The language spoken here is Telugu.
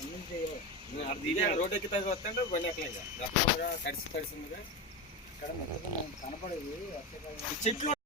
కడిసి కడిసిందిగా ఇక్కడ కనపడేది చెట్లు